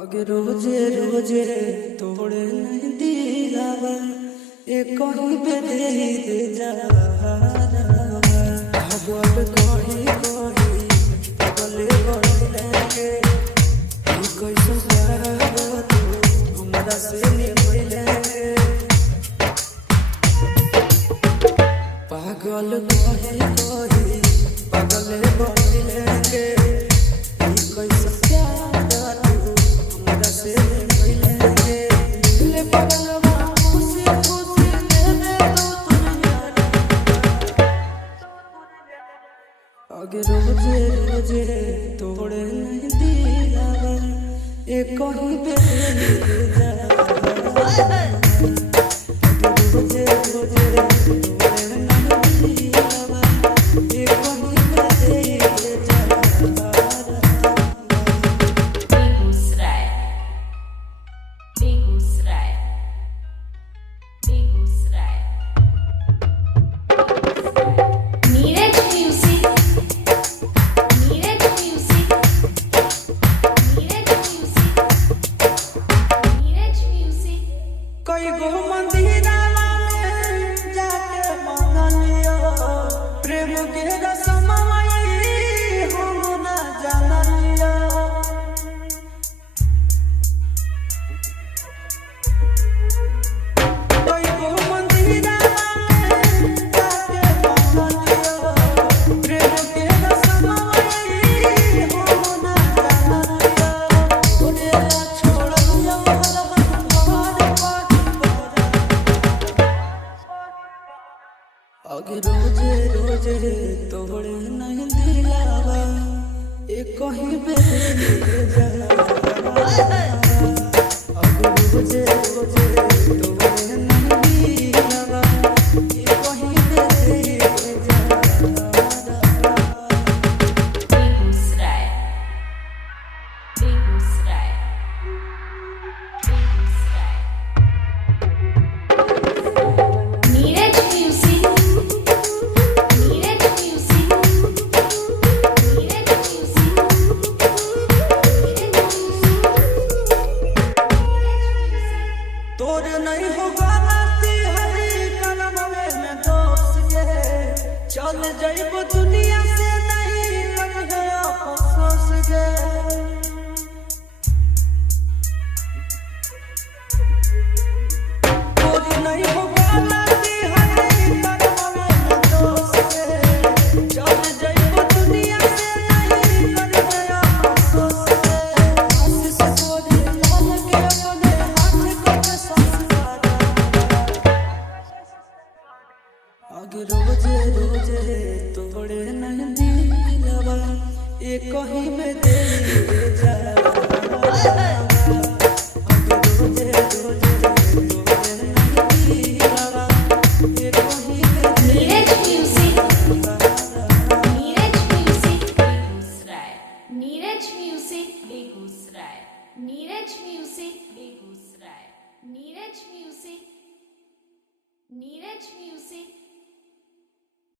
अगे रोजे रोजे तोड़े नहीं दिलावा एक कहीं पे दे जा भागल कही कही पगले बढ़ले कैसे प्यार तू हमरा से निभले पागल कही कही पगले बढ़ले कैसे प्यार तू हमरा से निभले ले पगलवा खुशी खुशी दे दे तू अगे रोजे रोजे तोड़े नहीं दिलावा एक कहीं पे दे जा रोजे रोजे तोड़े नहीं दिलावा एक कहीं पे दे जा Begusarai Begusarai Begusarai Neeraj music Neeraj music Neeraj music Neeraj music कई गो मंदिरवा में जाके मंगलियो प्रेम के रसमई हम ना जानलियो कई गो मंदिरवा में जाके मंगलियो प्रेम के रसमई हम ना जानलियो ओरे छोड़लियो अगे रोजे रोजे तोड़े नहीं दिलावा एक कहीं पे दे जा अगे रोजे रोजे तोड़े नहीं दिलावा एक कहीं पे दे जा Begusarai Begusarai Begusarai Neeraj music Neeraj music Neeraj music तोर नहीं होगा गलती हरी कलम में दोस्त के चल जाइब दुनिया से नहीं कर अफसोस के तोर नहीं होगा गलती हरी कलम में दोस्त के चल जाइब दुनिया से नहीं कर अफसोस के आशीष तोरी लाल के अपने हाथ को संस्कार अगे रोजे रोजे तोड़े नहीं दिलावा एक कहीं में दे जा अगे रोजे रोजे तोड़े नहीं दिलावा एक कहीं में दे Neeraj music Neeraj music Begusarai Neeraj music Begusarai Neeraj music Begusarai Neeraj music Neeraj music